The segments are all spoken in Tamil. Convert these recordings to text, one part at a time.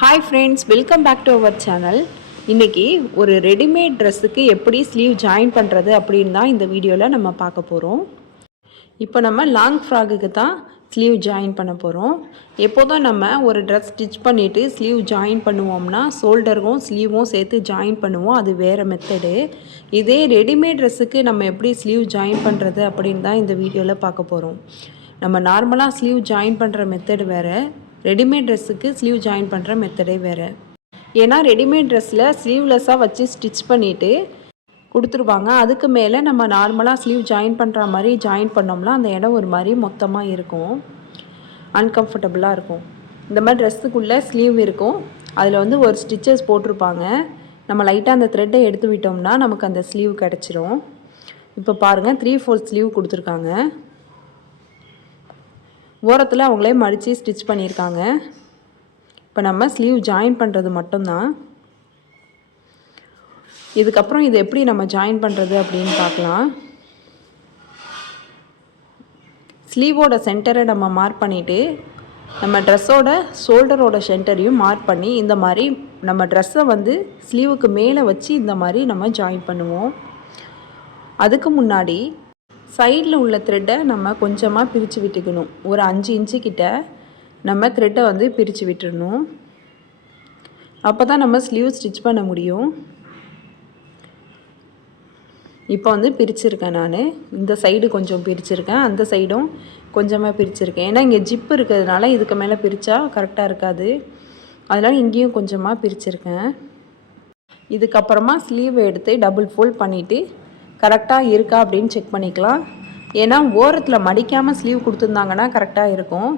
Hi friends, welcome back to our channel. இன்றைக்கி ஒரு ரெடிமேட் ட்ரெஸ்ஸுக்கு எப்படி ஸ்லீவ் ஜாயின் பண்ணுறது அப்படின்னு தான் இந்த வீடியோவில் நம்ம பார்க்க போகிறோம். இப்போ நம்ம லாங் ஃப்ராக்குக்கு தான் ஸ்லீவ் ஜாயின் பண்ண போகிறோம். எப்போதும் நம்ம ஒரு ட்ரெஸ் ஸ்டிச் பண்ணிவிட்டு ஸ்லீவ் ஜாயின் பண்ணுவோம்னா ஷோல்டரும் ஸ்லீவும் சேர்த்து ஜாயின் பண்ணுவோம். அது வேறு மெத்தடு. இதே ரெடிமேட் ட்ரெஸ்ஸுக்கு நம்ம எப்படி ஸ்லீவ் ஜாயின் பண்ணுறது அப்படின்னு தான் இந்த வீடியோவில் பார்க்க போகிறோம். நம்ம நார்மலாக ஸ்லீவ் ஜாயின் பண்ணுற மெத்தடு வேறு, ரெடிமேட் ட்ரெஸ்ஸுக்கு ஸ்லீவ் ஜாயின் பண்ணுற மெத்தடே வேறு. ஏன்னா ரெடிமேட் ட்ரெஸ்ஸில் ஸ்லீவ்லெஸ்ஸாக வச்சு ஸ்டிச் பண்ணிவிட்டு கொடுத்துருவாங்க. அதுக்கு மேலே நம்ம நார்மலாக ஸ்லீவ் ஜாயின் பண்ணுற மாதிரி ஜாயின் பண்ணோம்னா அந்த இடம் ஒரு மாதிரி மொத்தமாக இருக்கும், அன்கம்ஃபர்டபுளாக இருக்கும். இந்த மாதிரி ட்ரெஸ்ஸுக்குள்ளே ஸ்லீவ் இருக்கும், அதில் வந்து ஒரு ஸ்டிச்சஸ் போட்டிருப்பாங்க. நம்ம லைட்டாக அந்த த்ரெட்டை எடுத்து விட்டோம்னா நமக்கு அந்த ஸ்லீவ் கிடச்சிரும். இப்போ பாருங்கள், 3/4 ஸ்லீவ் கொடுத்துருக்காங்க. ஓரத்தில் அவங்களே மடித்து ஸ்டிச் பண்ணியிருக்காங்க. இப்போ நம்ம ஸ்லீவ் ஜாயின் பண்ணுறது மட்டும்தான். இதுக்கப்புறம் இது எப்படி நம்ம ஜாயின் பண்ணுறது அப்படின்னு பார்க்கலாம். ஸ்லீவோட சென்டரை நம்ம மார்க் பண்ணிவிட்டு நம்ம ட்ரெஸ்ஸோட ஷோல்டரோட சென்டரையும் மார்க் பண்ணி இந்த மாதிரி நம்ம ட்ரெஸ்ஸை வந்து ஸ்லீவுக்கு மேலே வச்சு இந்த மாதிரி நம்ம ஜாயின் பண்ணுவோம். அதுக்கு முன்னாடி சைடில் உள்ள த்ரெட்டை நம்ம கொஞ்சமாக பிரித்து விட்டுக்கணும். ஒரு 5 இன்ச்சு கிட்ட நம்ம த்ரெட்டை வந்து பிரித்து விட்டுடணும். அப்போ தான் நம்ம ஸ்லீவ் ஸ்டிச் பண்ண முடியும். இப்போ வந்து பிரிச்சுருக்கேன் நான். இந்த சைடு கொஞ்சம் பிரிச்சுருக்கேன், அந்த சைடும் கொஞ்சமாக பிரிச்சுருக்கேன். ஏன்னா இங்கே ஜிப்பு இருக்கிறதுனால இதுக்கு மேலே பிரித்தா கரெக்டாக இருக்காது. அதனால் இங்கேயும் கொஞ்சமாக பிரிச்சுருக்கேன். இதுக்கப்புறமா ஸ்லீவ் எடுத்து டபுள் ஃபோல்ட் பண்ணிவிட்டு கரெக்டாக இருக்கா அப்படின்னு செக் பண்ணிக்கலாம். ஏன்னா ஓரத்தில் மடிக்காமல் ஸ்லீவ் கொடுத்துருந்தாங்கன்னா கரெக்டாக இருக்கும்.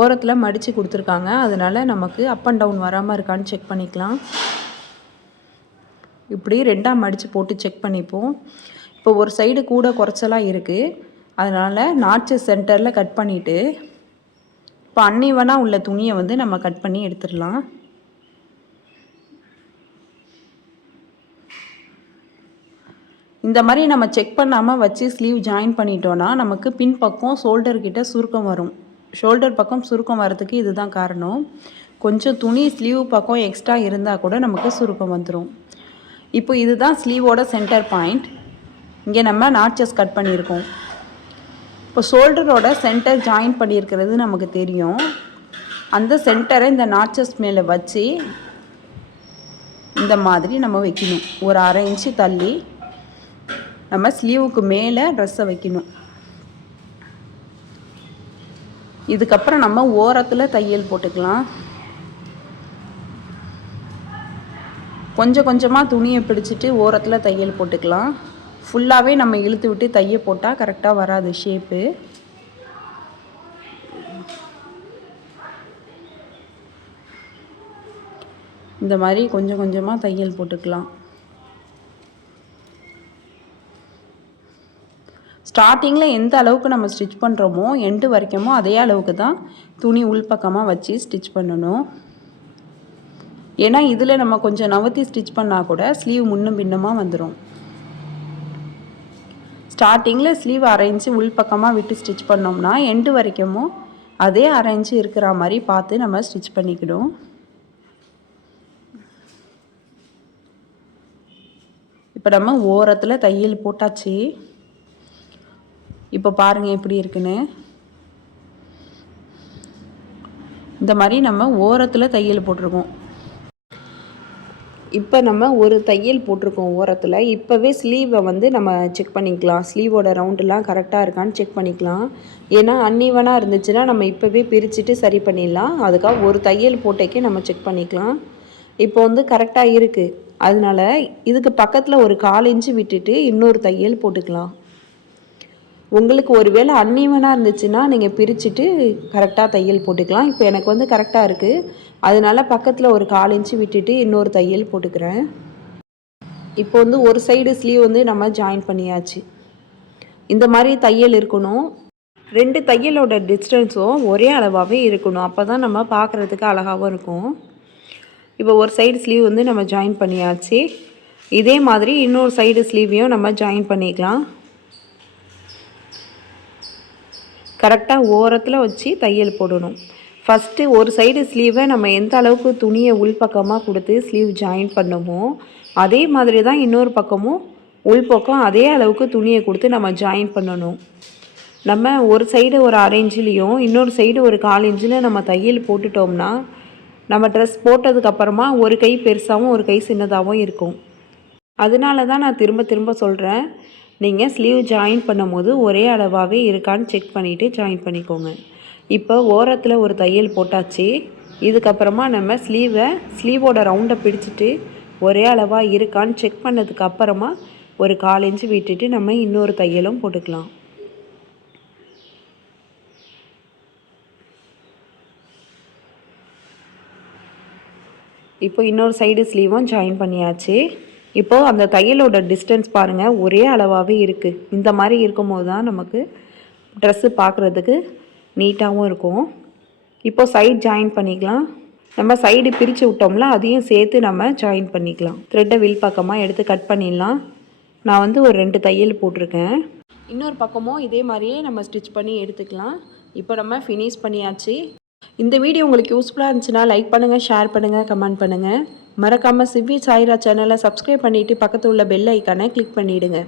ஓரத்தில் மடித்து கொடுத்துருக்காங்க, அதனால் நமக்கு அப் அண்ட் டவுன் வராமல் இருக்கான்னு செக் பண்ணிக்கலாம். இப்படி 2ஆக மடித்து போட்டு செக் பண்ணிப்போம். இப்போ ஒரு சைடு கூட குறைச்சலாக இருக்குது, அதனால் நாட்சு சென்டரில் கட் பண்ணிவிட்டு இப்போ அன்இவனாக உள்ள துணியை வந்து நம்ம கட் பண்ணி எடுத்துடலாம். இந்த மாதிரி நம்ம செக் பண்ணாமல் வச்சு ஸ்லீவ் ஜாயின் பண்ணிட்டோன்னா நமக்கு பின்பக்கம் ஷோல்டர்கிட்ட சுருக்கம் வரும். ஷோல்டர் பக்கம் சுருக்கம் வரதுக்கு இதுதான் காரணம். கொஞ்சம் துணி ஸ்லீவ் பக்கம் எக்ஸ்ட்ரா இருந்தால் கூட நமக்கு சுருக்கம் வந்துடும். இப்போ இதுதான் ஸ்லீவோட சென்டர் பாயிண்ட். இங்கே நம்ம நாட்சஸ் கட் பண்ணியிருக்கோம். இப்போ ஷோல்டரோட சென்டர் ஜாயின் பண்ணியிருக்கிறது நமக்கு தெரியும். அந்த சென்டரை இந்த நாட்சஸ் மேலே வச்சு இந்த மாதிரி நம்ம வைக்கணும். ஒரு 1/2 இன்ச்சு தள்ளி நம்ம ஸ்லீவுக்கு மேலே ட்ரெஸ்ஸை வைக்கணும். இதுக்கப்புறம் நம்ம ஓரத்தில் தையல் போட்டுக்கலாம். கொஞ்சம் கொஞ்சமாக துணியை பிடிச்சிட்டு ஓரத்தில் தையல் போட்டுக்கலாம். ஃபுல்லாகவே நம்ம இழுத்து விட்டு தைய போட்டால் கரெக்டாக வராது ஷேப்பு. இந்த மாதிரி கொஞ்சம் கொஞ்சமாக தையல் போட்டுக்கலாம். ஸ்டார்டிங்கில் எந்த அளவுக்கு நம்ம ஸ்டிச் பண்ணுறோமோ எண்டு வரைக்குமோ அதே அளவுக்கு தான் துணி உள்பக்கமாக வச்சு ஸ்டிச் பண்ணணும். ஏன்னா இதில் நம்ம கொஞ்சம் நவர்த்தி ஸ்டிச் பண்ணால் கூட ஸ்லீவ் முன்னும் பின்னமாக வந்துடும். ஸ்டார்டிங்கில் ஸ்லீவ் 1/2 இன்ச்சு உள்பக்கமாக விட்டு ஸ்டிச் பண்ணோம்னா எண்டு வரைக்குமோ அதே 1/2 இன்ச்சு இருக்கிற மாதிரி பார்த்து நம்ம ஸ்டிச் பண்ணிக்கணும். இப்போ நம்ம ஓரத்தில் தையல் போட்டாச்சு. இப்போ பாருங்கள் எப்படி இருக்குன்னு. இந்த மாதிரி நம்ம ஓரத்தில் தையல் போட்டிருக்கோம். இப்போ நம்ம ஒரு தையல் போட்டிருக்கோம் ஓரத்தில். இப்போவே ஸ்லீவை வந்து நம்ம செக் பண்ணிக்கலாம். ஸ்லீவோட ரவுண்டெலாம் கரெக்டாக இருக்கான்னு செக் பண்ணிக்கலாம். ஏன்னா அன்இவனாக இருந்துச்சுன்னா நம்ம இப்போவே பிரிச்சுட்டு சரி பண்ணிடலாம். அதுக்காக ஒரு தையல் போட்டேக்கே நம்ம செக் பண்ணிக்கலாம். இப்போ வந்து கரெக்டாக இருக்குது, அதனால இதுக்கு பக்கத்தில் ஒரு 1/4 இன்ச்சு விட்டுட்டு இன்னொரு தையல் போட்டுக்கலாம். உங்களுக்கு ஒரு வேளை அன்இவனாக இருந்துச்சுன்னா நீங்கள் பிரிச்சுட்டு கரெக்டாக தையல் போட்டுக்கலாம். இப்போ எனக்கு வந்து கரெக்டாக இருக்குது, அதனால பக்கத்தில் ஒரு 1/4 இன்ச்சு விட்டுட்டு இன்னொரு தையல் போட்டுக்கிறேன். இப்போ வந்து ஒரு சைடு ஸ்லீவ் வந்து நம்ம ஜாயின் பண்ணியாச்சு. இந்த மாதிரி தையல் இருக்கணும். 2 தையலோட டிஸ்டன்ஸும் ஒரே அளவாகவே இருக்கணும். அப்போ தான் நம்ம பார்க்குறதுக்கு அழகாகவும் இருக்கும். இப்போ ஒரு சைடு ஸ்லீவ் வந்து நம்ம ஜாயின் பண்ணியாச்சு. இதே மாதிரி இன்னொரு சைடு ஸ்லீவையும் நம்ம ஜாயின் பண்ணிக்கலாம். கரெக்டாக ஓரத்தில் வச்சு தையல் போடணும். ஃபஸ்ட்டு ஒரு சைடு ஸ்லீவை நம்ம எந்த அளவுக்கு துணியை உள்பக்கமாக கொடுத்து ஸ்லீவ் ஜாயின் பண்ணுமோ அதே மாதிரி தான் இன்னொரு பக்கமும் உள்பக்கம் அதே அளவுக்கு துணியை கொடுத்து நம்ம ஜாயின் பண்ணணும். நம்ம ஒரு சைடு ஒரு 1/2 இன்ச்சிலையும் இன்னொரு சைடு ஒரு 1/4 இன்ச்சில் நம்ம தையல் போட்டுட்டோம்னா நம்ம ட்ரெஸ் போட்டதுக்கப்புறமா ஒரு கை பெருசாகவும் ஒரு கை சின்னதாகவும் இருக்கும். அதனால தான் நான் திரும்ப திரும்ப சொல்கிறேன், நீங்கள் ஸ்லீவ் ஜாயின் பண்ணும்போது ஒரே அளவாகவே இருக்கான்னு செக் பண்ணிவிட்டு ஜாயின் பண்ணிக்கோங்க. இப்போ ஓரத்தில் ஒரு தையல் போட்டாச்சு. இதுக்கப்புறமா நம்ம ஸ்லீவோட ரவுண்டை பிடிச்சிட்டு ஒரே அளவாக இருக்கான்னு செக் பண்ணதுக்கு அப்புறமா ஒரு 1/4 இன்ச்சு விட்டுட்டு நம்ம இன்னொரு தையலும் போட்டுக்கலாம். இப்போ இன்னொரு சைடு ஸ்லீவும் ஜாயின் பண்ணியாச்சு. இப்போது அந்த தையலோட டிஸ்டன்ஸ் பாருங்கள், ஒரே அளவாகவே இருக்குது. இந்த மாதிரி இருக்கும்போது தான் நமக்கு ட்ரெஸ்ஸு பார்க்குறதுக்கு நீட்டாகவும் இருக்கும். இப்போது சைட் ஜாயின் பண்ணிக்கலாம். நம்ம சைடு பிரித்து விட்டோம்ல, அதையும் சேர்த்து நம்ம ஜாயின் பண்ணிக்கலாம். த்ரெட்டை வில் பக்கமாக எடுத்து கட் பண்ணிடலாம். நான் வந்து ஒரு 2 தையல் போட்டிருக்கேன். இன்னொரு பக்கமும் இதே மாதிரியே நம்ம ஸ்டிச் பண்ணி எடுத்துக்கலாம். இப்போ நம்ம ஃபினிஷ் பண்ணியாச்சு. இந்த வீடியோ உங்களுக்கு யூஸ்ஃபுல்லாக இருந்துச்சுன்னா லைக் பண்ணுங்கள், ஷேர் பண்ணுங்கள், கமெண்ட் பண்ணுங்கள். மறக்காமல் சிவ்வி சாய்ரா சேனலை சப்ஸ்கிரைப் பண்ணிவிட்டு பக்கத்தில் உள்ள பெல் ஐக்கானை கிளிக் பண்ணிவிடுங்க.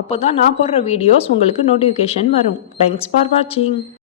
அப்போ தான் நான் போடுற வீடியோஸ் உங்களுக்கு நோட்டிஃபிகேஷன் வரும். தேங்க்ஸ் ஃபார் வாட்சிங்.